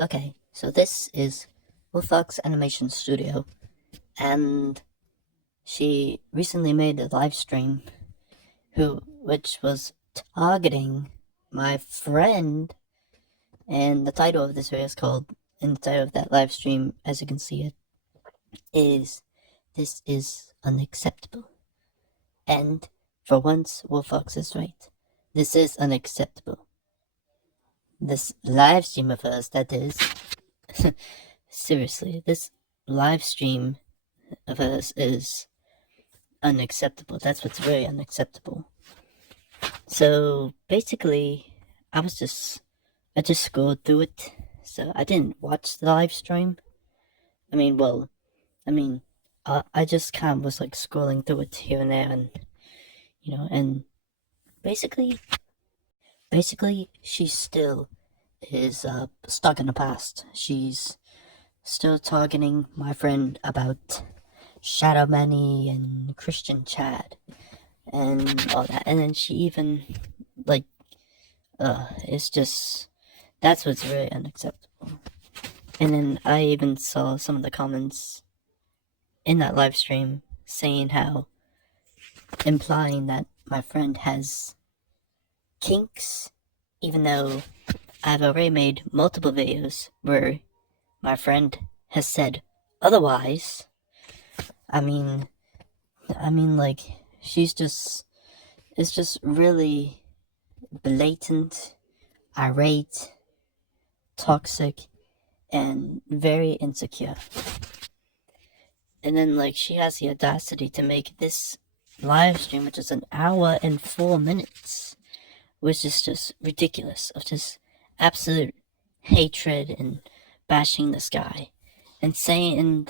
Okay, so this is Wolfox Animation Studio, and she recently made a live stream which was targeting my friend, and the title of this video is called, in the title of that live stream, as you can see it, is "This is unacceptable." And for once, Wolfox is right. This is unacceptable. This live stream of hers, that is. Seriously, this live stream of hers is unacceptable. That's what's very unacceptable. So basically, I just scrolled through it. So I didn't watch the live stream. I just kind of was like scrolling through it here and there, and and basically, she still is stuck in the past. She's still targeting my friend about Shadow Manny and Christian Chad and all that. And then she even, like, it's just, that's what's very unacceptable. And then I even saw some of the comments in that live stream saying how, implying that my friend has kinks, even though I've already made multiple videos where my friend has said otherwise. I mean, like, it's just really blatant, irate, toxic, and very insecure. And then, like, she has the audacity to make this live stream, which is an hour and 4 minutes, which is just ridiculous, of just absolute hatred and bashing this guy, and saying in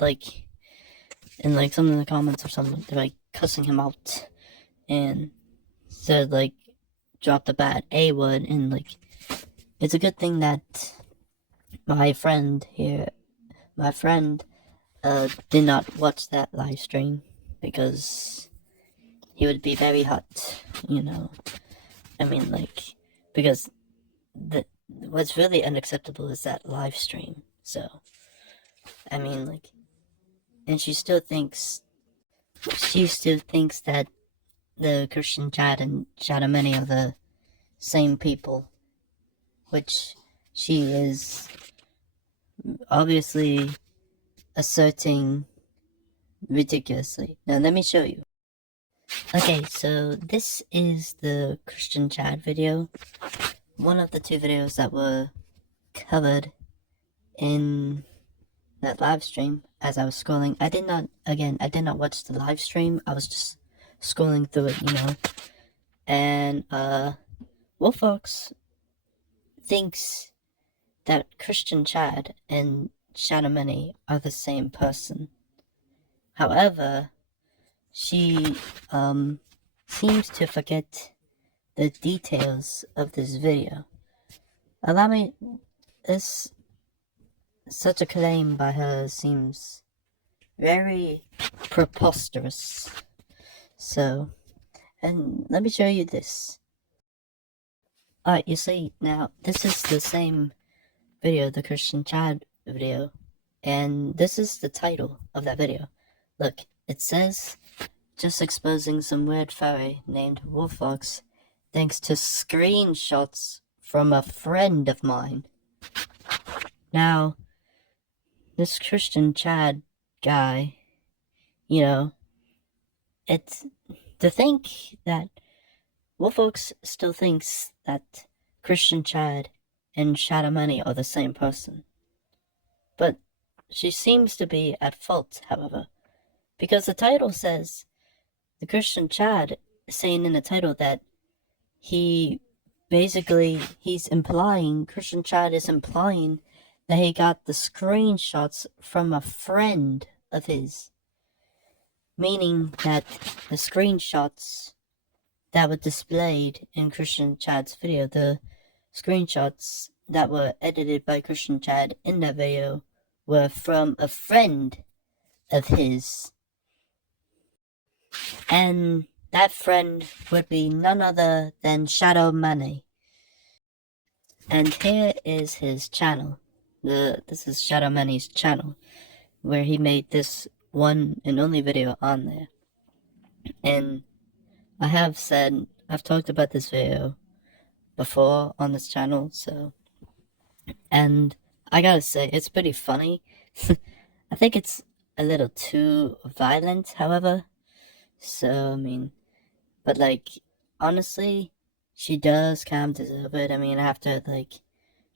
some of the comments or something, they're like cussing him out, and said, like, drop the bad A word, and like, it's a good thing that my friend did not watch that live stream, because he would be very hot, because what's really unacceptable is that live stream. So, and she still thinks that the Christian Chad and Shadow Many are the same people, which she is obviously asserting ridiculously. Now let me show you. Okay, so this is the Christian Chad video. One of the two videos that were covered in that live stream as I was scrolling. I did not watch the live stream. I was just scrolling through it, And Wolfox thinks that Christian Chad and Shadow Many are the same person. However, she seems to forget the details of this video. Such a claim by her seems very preposterous. So, and let me show you this. Alright, you see, now, this is the same video, the Christian Chad video, and this is the title of that video. Look, it says, "Just exposing some weird furry named Wolfox thanks to screenshots from a friend of mine." Now, this Christian Chad guy, it's to think that Wolfox still thinks that Christian Chad and Shadow Money are the same person. But she seems to be at fault, however, because the title says, the Christian Chad saying in the title that Christian Chad is implying that he got the screenshots from a friend of his. Meaning that the screenshots that were displayed in Christian Chad's video, the screenshots that were edited by Christian Chad in that video, were from a friend of his. And that friend would be none other than Shadow Money. And here is his channel, This is Shadow Manny's channel, where he made this one and only video on there. And I've talked about this video before on this channel, and I gotta say, it's pretty funny. I think it's a little too violent, however. So, I mean, but like, honestly, she does kind of deserve it. I mean, after,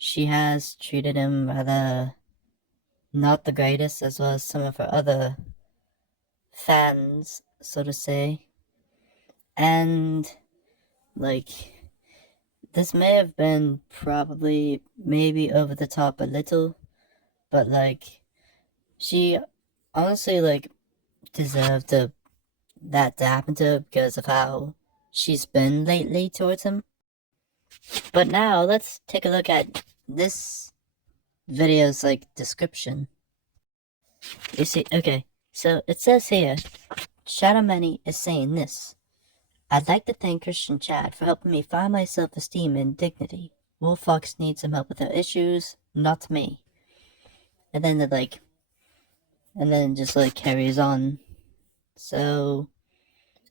she has treated him rather not the greatest, as well as some of her other fans, so to say. And, like, this may have been probably maybe over the top a little, but, like, she honestly, deserved that to happen to her because of how she's been lately towards him. But now, let's take a look at this video's, description. You see, okay, so it says here, Shadow Manny is saying this. I'd like to thank Christian Chad for helping me find my self-esteem and dignity. Wolfox needs some help with her issues, not me. And then it just carries on. So,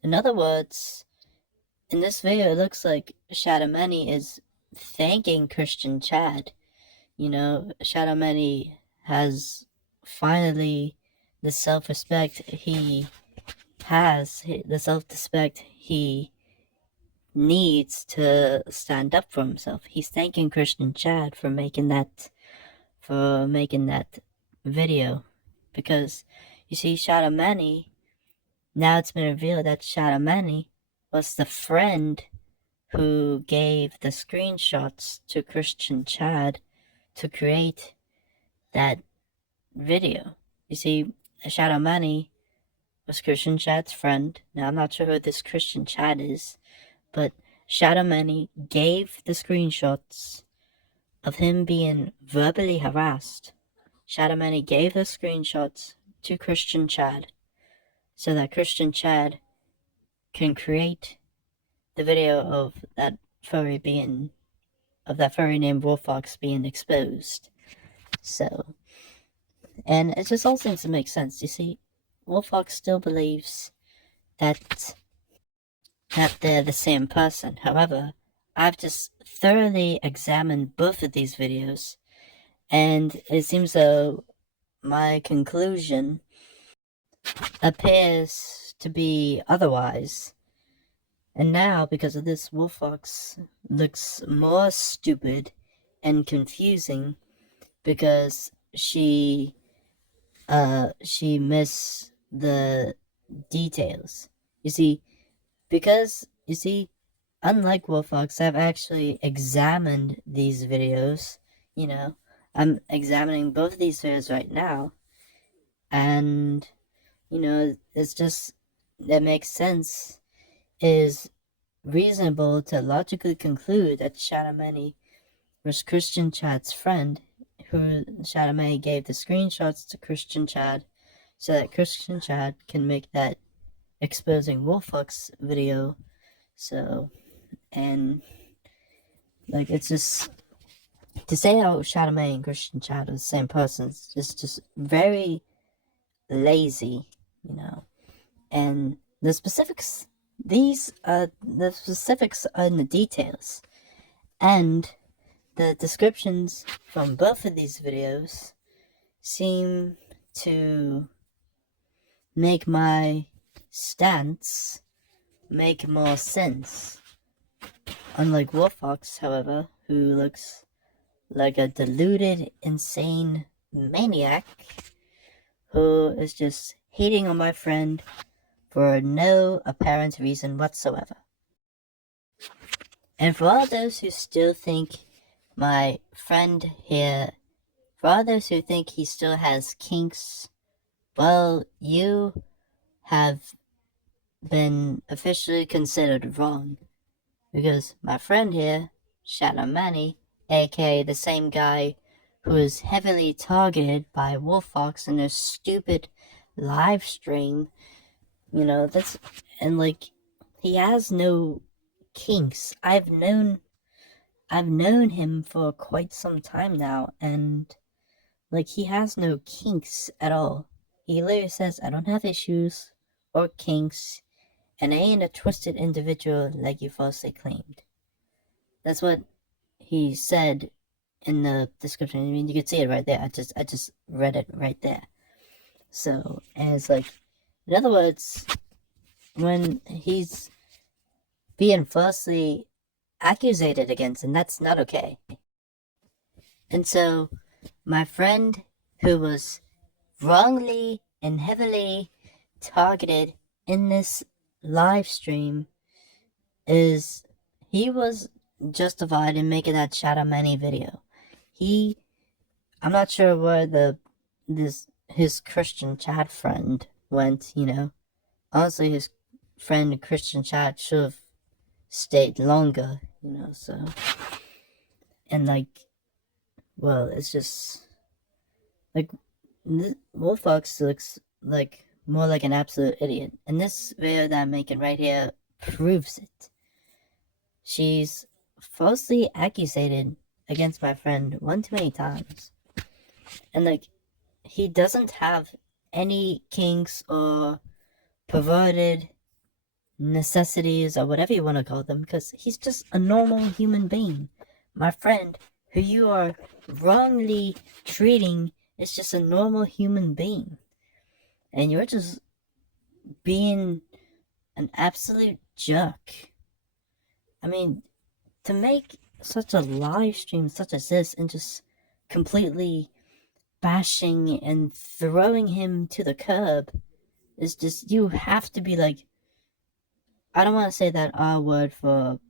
in other words, in this video, it looks like Shadow Manny is thanking Christian Chad. You know, Shadow Manny has finally the self-respect he has, the self-respect he needs to stand up for himself. He's thanking Christian Chad for making that video, because you see, Shadow Manny, now it's been revealed that Shadow Manny was the friend who gave the screenshots to Christian Chad to create that video. You see, Shadow Manny was Christian Chad's friend. Now, I'm not sure who this Christian Chad is, but Shadow Manny gave the screenshots of him being verbally harassed. Shadow Manny gave the screenshots to Christian Chad so that Christian Chad can create the video of that furry named Wolfox being exposed. So, and it just all seems to make sense. You see, Wolfox still believes that they're the same person. However, I've just thoroughly examined both of these videos, and it seems though my conclusion appears to be otherwise. And now, because of this, Wolfox looks more stupid and confusing because she missed the details. You see, unlike Wolfox, I've actually examined these videos. You know, I'm examining both of these videos right now, and you know, it's just, that makes sense. It is reasonable to logically conclude that Shadow Manny was Christian Chad's friend, who Shadow Manny gave the screenshots to Christian Chad so that Christian Chad can make that exposing Wolfox video. So, and it's just, to say how Shadow Manny and Christian Chad are the same person is just very lazy, you know. And the specifics are in the details, and the descriptions from both of these videos seem to make my stance make more sense. Unlike Wolfox, however, who looks like a deluded, insane maniac who is just hating on my friend for no apparent reason whatsoever. And for all those who still think my friend here, for all those who think he still has kinks, well, you have been officially considered wrong. Because my friend here, Shadow Manny, aka the same guy who is heavily targeted by Wolfox in their stupid live stream, you know, he has no kinks. I've known him for quite some time now, and Like, he has no kinks at all. He literally says, I don't have issues or kinks, and I ain't a twisted individual like you falsely claimed. That's what he said in the description. I mean, you can see it right there. I just read it right there. So, and it's like, in other words, when he's being falsely accusated against, and that's not okay. And so, my friend who was wrongly and heavily targeted in this live stream he was justified in making that Shadow Many video. I'm not sure where his Christian chat friend went, you know. Honestly, his friend Christian chat should have stayed longer, you know, so. And like, well, it's just like Wolfox looks like more like an absolute idiot. And this video that I'm making right here proves it. She's falsely accusated against my friend one too many times. And like, he doesn't have any kinks or perverted necessities or whatever you want to call them, because he's just a normal human being. My friend, who you are wrongly treating, is just a normal human being. And you're just being an absolute jerk. I mean, to make such a live stream such as this and just completely bashing and throwing him to the curb is just, you have to be like, I don't want to say that R word for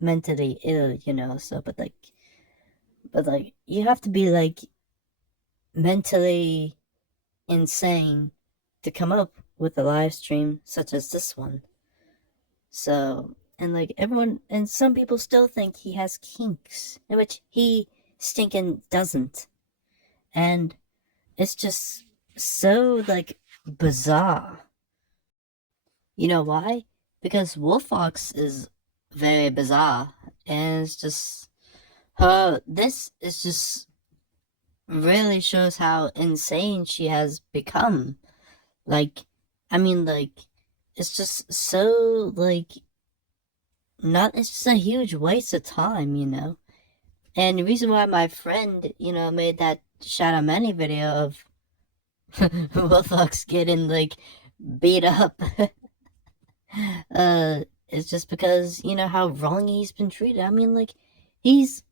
mentally ill, you know, so, but like, you have to be like mentally insane to come up with a live stream such as this one. So, and like everyone, and some people still think he has kinks, in which he stinking doesn't. And it's just so like bizarre. You know why? Because Wolfox is very bizarre, and it's just this is just really shows how insane she has become. Like, I mean, like, it's just so like it's just a huge waste of time, you know. And the reason why my friend, you know, made that Shadow Many video of Wolfox getting like beat up it's just because, you know, how wrong he's been treated. I mean, like, he's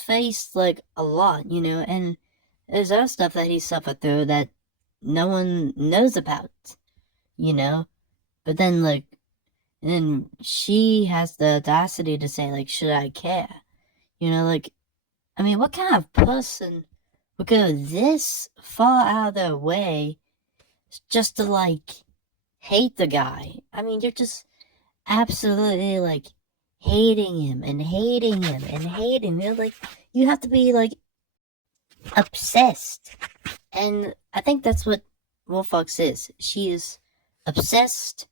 faced like a lot, you know, and there's other stuff that he suffered through that no one knows about, you know. But then like, and then she has the audacity to say like, should I care? You know, like, I mean, what kind of person would go this far out of their way just to like hate the guy? I mean, you're just absolutely like hating him and hating him and hating him. Like, you have to be like obsessed. And I think that's what Wolfox is. She is obsessed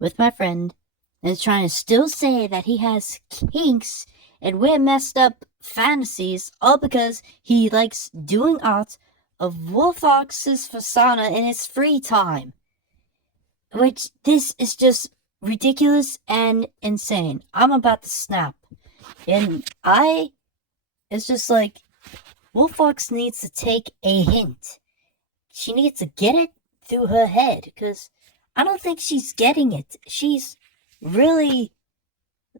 with my friend and is trying to still say that he has kinks and we're messed up fantasies, all because he likes doing art of Wolfox's persona in his free time. Which, this is just ridiculous and insane. I'm about to snap. And it's just like, Wolfox needs to take a hint. She needs to get it through her head, because I don't think she's getting it. She's really,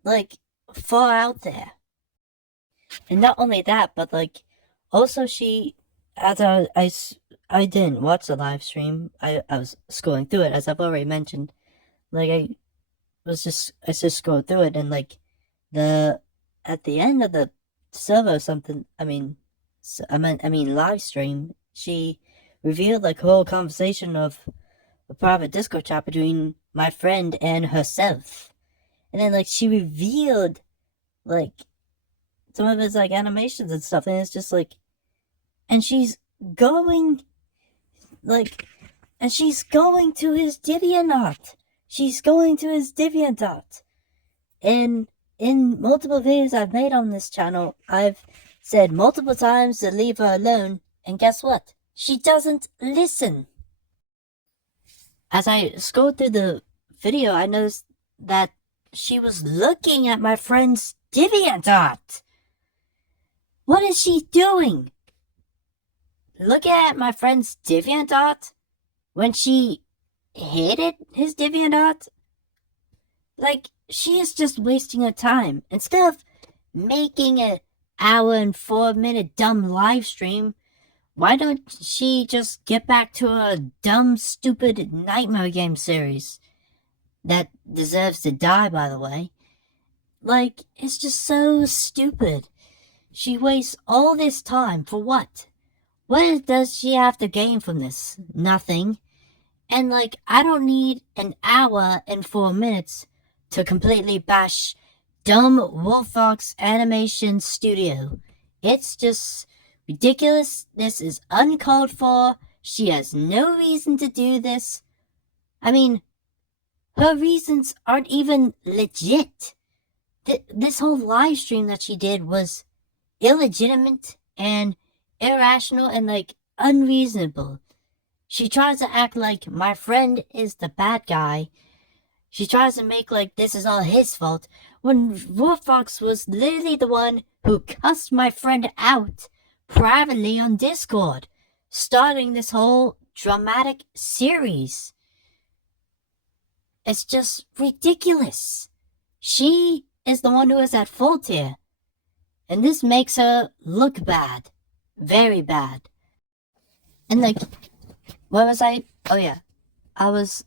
like, far out there. And not only that, but, like, also she, as I didn't watch the live stream. I was scrolling through it, as I've already mentioned. Like, I just scrolled through it, and, like, at the end of the server or something, I mean, live stream, she revealed, like, a whole conversation of a private Discord chat between my friend and herself. And then, like, she revealed, like, some of his, like, animations and stuff, and it's just, like, and she's going, like, and she's going to his deviantart. She's going to his deviantart. And in multiple videos I've made on this channel, I've said multiple times to leave her alone, and guess what? She doesn't listen. As I scrolled through the video, I noticed that she was looking at my friend's deviantart. What is she doing? Looking at my friend's deviantart when she hated his deviantart? Like, she is just wasting her time. Instead of making an hour and 4-minute dumb live stream, why don't she just get back to a dumb, stupid nightmare game series that deserves to die, by the way? Like, it's just so stupid. She wastes all this time for what? What does she have to gain from this? Nothing. And like, I don't need an hour and 4 minutes to completely bash dumb Wolfox Animation Studio. It's just ridiculous. This is uncalled for. She has no reason to do this. I mean, her reasons aren't even legit. This whole live stream that she did was illegitimate and irrational and like unreasonable. She tries to act like my friend is the bad guy. She tries to make like this is all his fault, when Wolfox was literally the one who cussed my friend out privately on Discord, starting this whole dramatic series. It's just ridiculous. She is the one who is at fault here, and this makes her look bad. Very bad. And like, where was I? Oh yeah, I was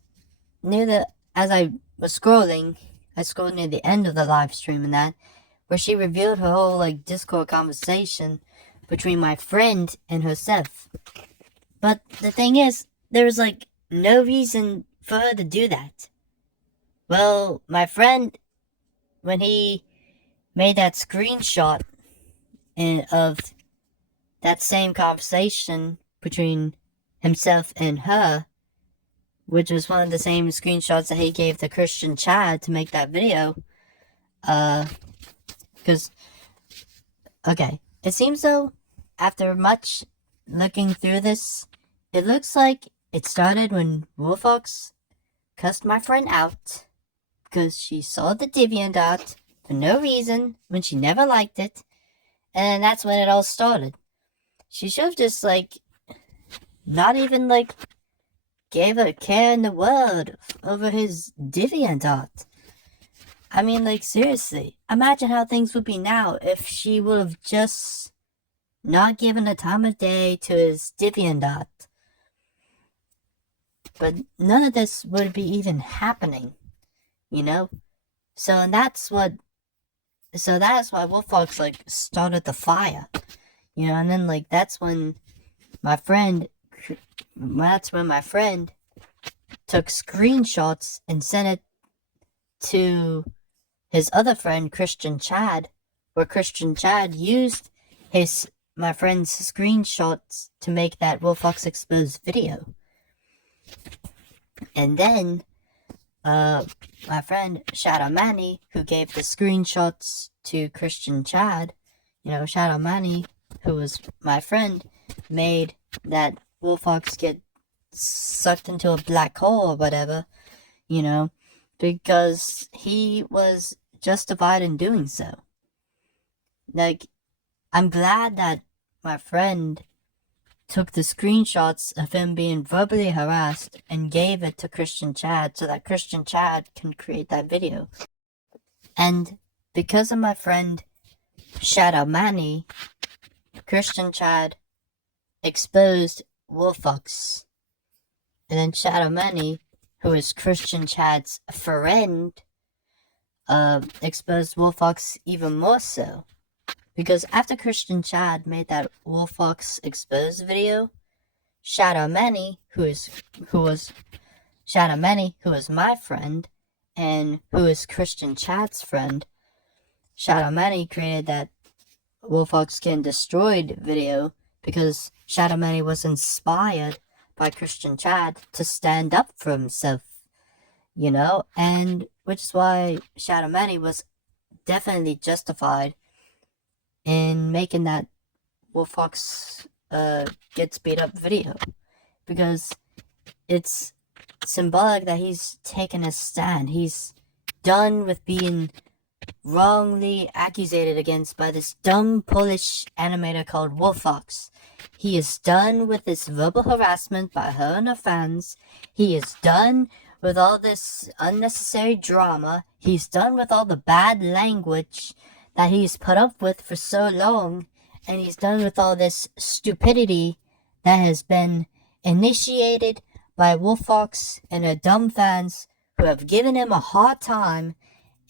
near the, as I was scrolling, I scrolled near the end of the live stream and that, where she revealed her whole like Discord conversation between my friend and herself. But the thing is, there was like no reason for her to do that. Well, my friend, when he made that screenshot of that same conversation between himself and her, which was one of the same screenshots that he gave to Christian Chad to make that video, because, okay, it seems though, after much looking through this, it looks like it started when Wolfox cussed my friend out because she saw the deviantart for no reason when she never liked it, and that's when it all started. She should have just like not even like gave a care in the world over his deviantart. I mean, like, seriously, imagine how things would be now if she would have just not given the time of day to his deviantart. But none of this would be even happening, you know? So that's why Wolfox like started the fire, you know, and then like that's when my friend took screenshots and sent it to his other friend Christian Chad, where Christian Chad used my friend's screenshots to make that Wolfox Exposed video. And then my friend Shadow Manny, who gave the screenshots to Christian Chad, you know, Shadow Manny, who was my friend, made that Wolfox get sucked into a black hole or whatever, you know, because he was justified in doing so. Like, I'm glad that my friend took the screenshots of him being verbally harassed and gave it to Christian Chad so that Christian Chad can create that video. And because of my friend Shadow Manny, Christian Chad exposed Wolfox. And then Shadow Manny, who is Christian Chad's friend, exposed Wolfox even more so. Because after Christian Chad made that Wolfox Exposed video, Shadow Manny, who was my friend, and who is Christian Chad's friend, Shadow Manny created that Wolfox Getting Destroyed video because Shadow Manny was inspired by Christian Chad to stand up for himself, you know, and which is why Shadow Manny was definitely justified in making that Wolfox gets beat up video, because it's symbolic that he's taken a stand. He's done with being wrongly accusated against by this dumb Polish animator called Wolfox. He is done with this verbal harassment by her and her fans. He is done with all this unnecessary drama. He's done with all the bad language that he's put up with for so long. And he's done with all this stupidity that has been initiated by Wolfox and her dumb fans, who have given him a hard time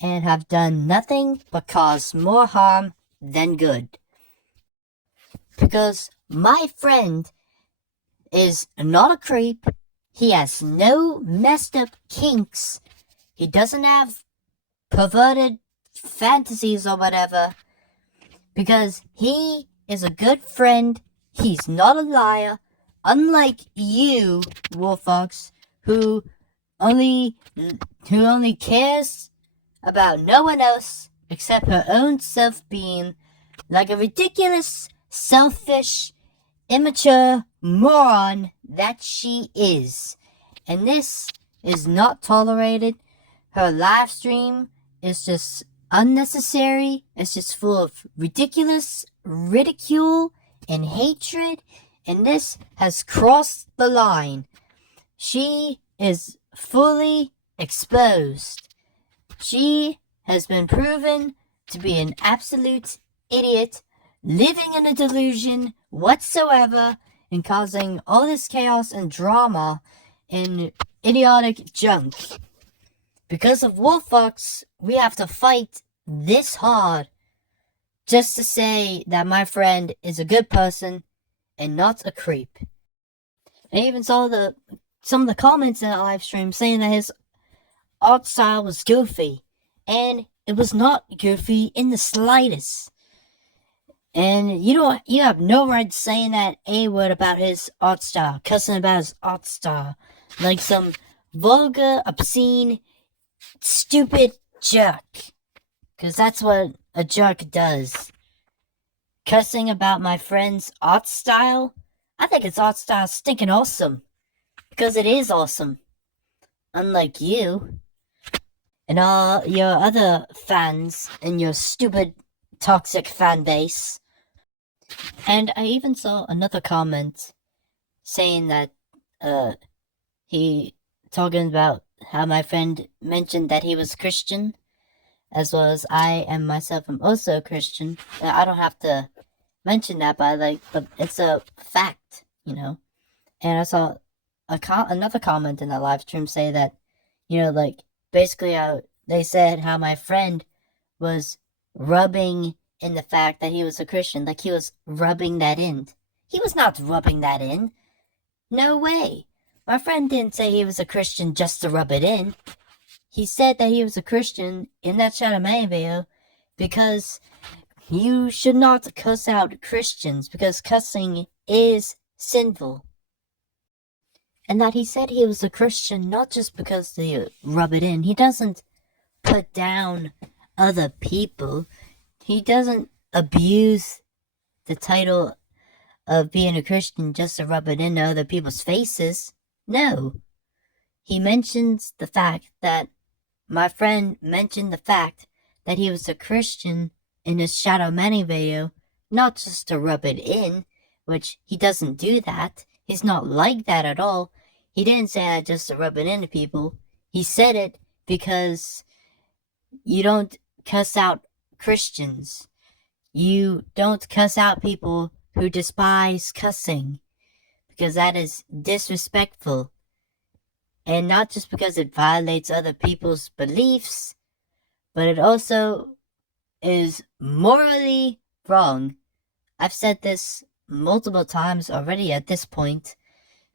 and have done nothing but cause more harm than good. Because my friend is not a creep. He has no messed up kinks. He doesn't have perverted fantasies or whatever. Because he is a good friend. He's not a liar. Unlike you, Wolfox, who only cares about no one else except her own self-being, like a ridiculous, selfish, immature moron that she is. And this is not tolerated. Her live stream is just unnecessary. It's just full of ridiculous ridicule and hatred, and this has crossed the line. She is fully exposed. She has been proven to be an absolute idiot, living in a delusion whatsoever, and causing all this chaos and drama and idiotic junk. Because of Wolfox, we have to fight this hard just to say that my friend is a good person and not a creep. I even saw some of the comments in the live stream saying that his art style was goofy, and it was not goofy in the slightest. And you have no right saying that A word about his art style, cussing about his art style, like some vulgar, obscene, stupid jerk. Because that's what a jerk does. Cussing about my friend's art style? I think his art style is stinking awesome. Because it is awesome. Unlike you. And all your other fans in your stupid, toxic fan base. And I even saw another comment saying that, he talking about how my friend mentioned that he was Christian, as well as I and myself am also Christian. I don't have to mention that, but it's a fact, you know. And I saw another comment in the live stream say that, basically how they said how my friend was rubbing in the fact that he was a Christian, like he was rubbing that in. He was not rubbing that in. No way. My friend didn't say he was a Christian just to rub it in. He said that he was a Christian in that Shadow Man video because you should not cuss out Christians, because cussing is sinful. And that he said he was a Christian not just because they rub it in. He doesn't put down other people. He doesn't abuse the title of being a Christian just to rub it into other people's faces. No. He mentions the fact that my friend mentioned the fact that he was a Christian in his Shadow Manny video, not just to rub it in, which he doesn't do that. He's not like that at all. He didn't say that just to rub it into people. He said it because you don't cuss out Christians. You don't cuss out people who despise cussing, because that is disrespectful. And not just because it violates other people's beliefs, but it also is morally wrong. I've said this multiple times already at this point.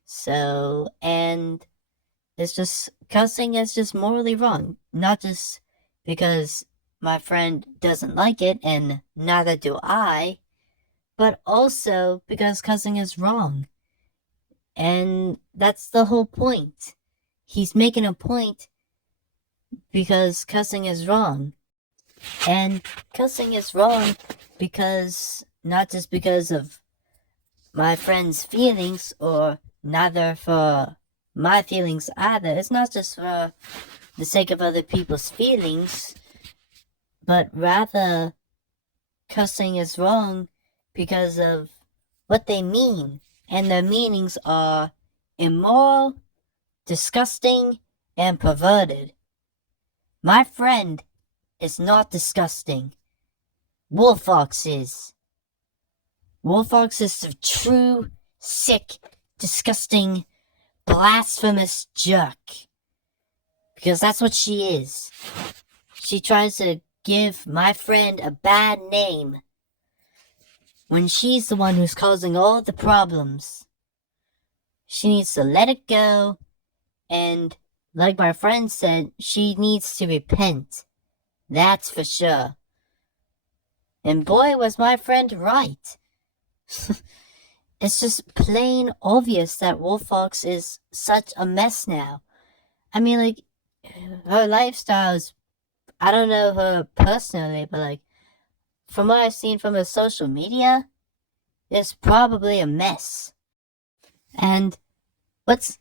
So, and it's just, cussing is just morally wrong. Not just because my friend doesn't like it, and neither do I, but also because cussing is wrong. And that's the whole point. He's making a point because cussing is wrong. And cussing is wrong because, not just because of my friend's feelings, or neither for my feelings either. It's not just for the sake of other people's feelings, but rather cussing is wrong because of what they mean. And their meanings are immoral, disgusting, and perverted. My friend is not disgusting. Wolfox is. Wolfox is the true, sick, disgusting, blasphemous jerk. Because that's what she is. She tries to give my friend a bad name when she's the one who's causing all the problems. She needs to let it go, and like my friend said, she needs to repent. That's for sure. And boy, was my friend right. It's just plain obvious that Wolfox is such a mess now. I mean, like, her lifestyle is, I don't know her personally, but like, from what I've seen from her social media, it's probably a mess. And what's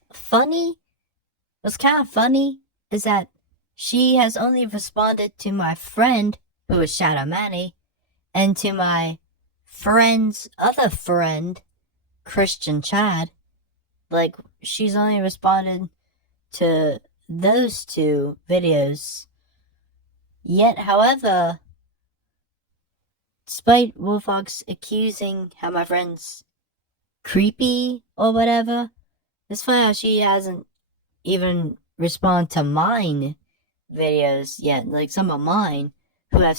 kind of funny, is that she has only responded to my friend, who is Shadow Manny, and to my friend's other friend, Christian Chad. Like, she's only responded to those two videos. Yet, however, despite Wolfox accusing how my friend's creepy or whatever, it's funny how she hasn't even responded to mine videos yet. Like, some of mine who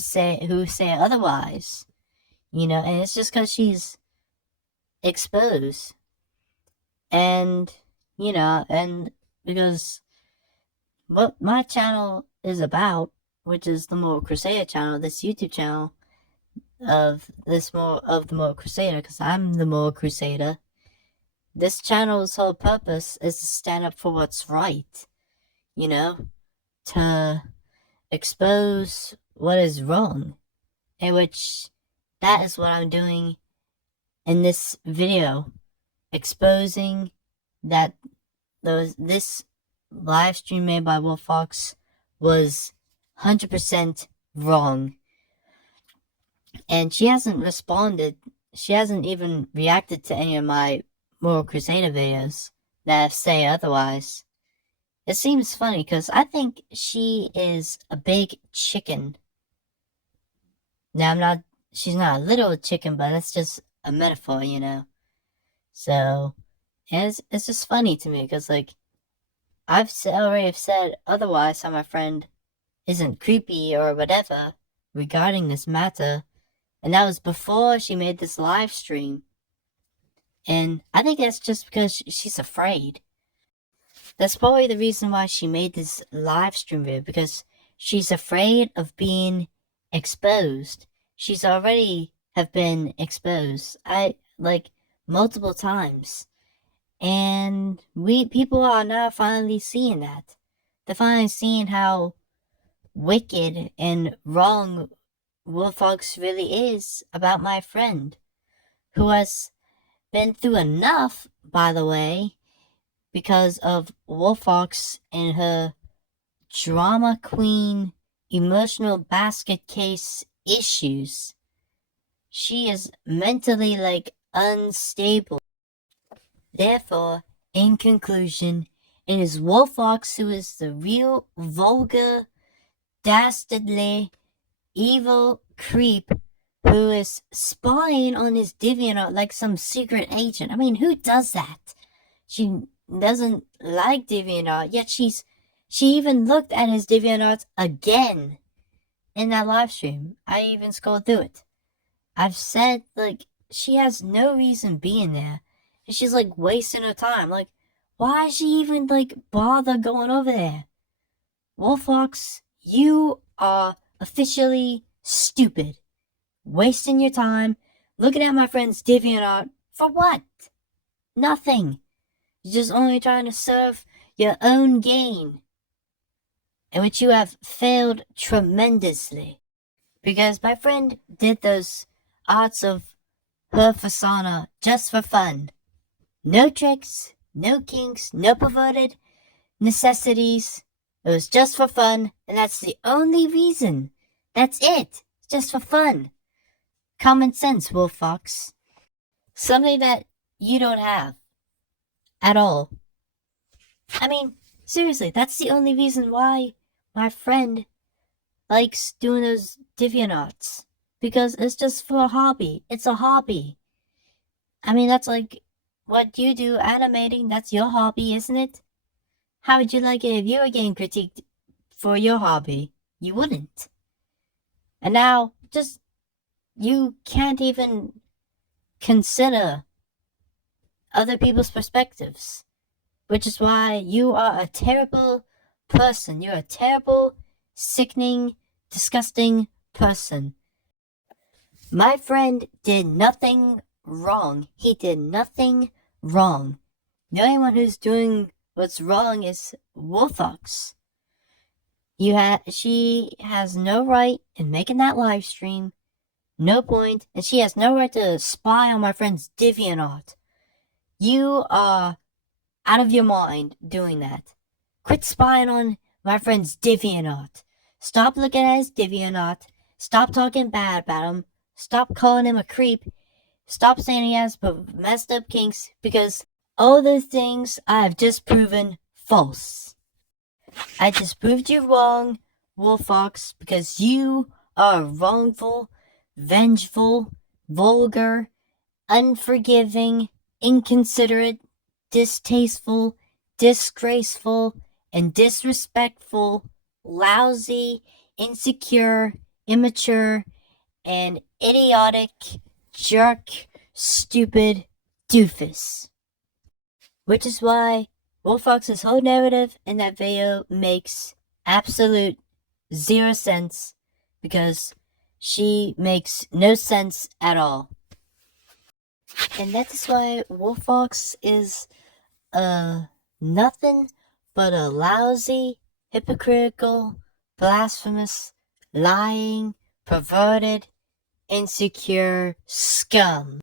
say otherwise. And it's just because she's exposed. And, and because what my channel is about, which is the Moral Crusader channel, this YouTube channel of the Moral Crusader, because I'm the Moral Crusader. This channel's whole purpose is to stand up for what's right, to expose what is wrong, in which that is what I'm doing in this video, exposing that this live stream made by Wolfox was 100% wrong. And she hasn't responded. She hasn't even reacted to any of my Moral Crusader videos that say otherwise. It seems funny because I think she is a big chicken. Now, she's not a little chicken, but that's just a metaphor, So, it's just funny to me because, like, I've already said otherwise how my friend isn't creepy or whatever regarding this matter. And that was before she made this live stream. And I think that's just because she's afraid. That's probably the reason why she made this live stream video, because she's afraid of being exposed. She's already have been exposed. Multiple times. And people are now finally seeing that. They're finally seeing how wicked and wrong Wolfox really is about my friend, who has been through enough, by the way, because of Wolfox and her drama queen, emotional basket case issues. She is mentally, unstable. Therefore, in conclusion, it is Wolfox who is the real, vulgar, dastardly, evil creep who is spying on his DeviantArt like some secret agent. I mean, who does that? She doesn't like DeviantArt, yet she even looked at his DeviantArt again in that live stream. I even scrolled through it. I've said, she has no reason being there. And she's, wasting her time. Why is she even, bother going over there? Wolfox, you are officially stupid. Wasting your time, looking at my friend's DeviantArt, for what? Nothing. You're just only trying to serve your own gain, in which you have failed tremendously. Because my friend did those arts of her persona just for fun. No tricks, no kinks, no perverted necessities. It was just for fun, and that's the only reason. That's it. It's just for fun. Common sense, Wolfox. Something that you don't have. At all. I mean, seriously, that's the only reason why my friend likes doing those deviantarts. Because it's just for a hobby. It's a hobby. I mean, that's like what you do, animating. That's your hobby, isn't it? How would you like it if you were getting critiqued for your hobby? You wouldn't. And now, just, you can't even consider other people's perspectives. Which is why you are a terrible person. You're a terrible, sickening, disgusting person. My friend did nothing wrong. He did nothing wrong. The only one who's doing what's wrong is Wolfox. She has no right in making that live stream. No point. And she has no right to spy on my friend's DeviantArt. You are out of your mind doing that. Quit spying on my friend's DeviantArt. Stop looking at his DeviantArt. Stop talking bad about him. Stop calling him a creep. Stop saying he has messed up kinks, because all those things I have just proven false. I just proved you wrong, Wolfox, because you are wrongful, vengeful, vulgar, unforgiving, inconsiderate, distasteful, disgraceful, and disrespectful, lousy, insecure, immature, and idiotic, jerk, stupid doofus. Which is why Wolfox's whole narrative in that video makes absolute 0 sense, because she makes no sense at all. And that is why Wolfox is nothing but a lousy, hypocritical, blasphemous, lying, perverted, insecure scum.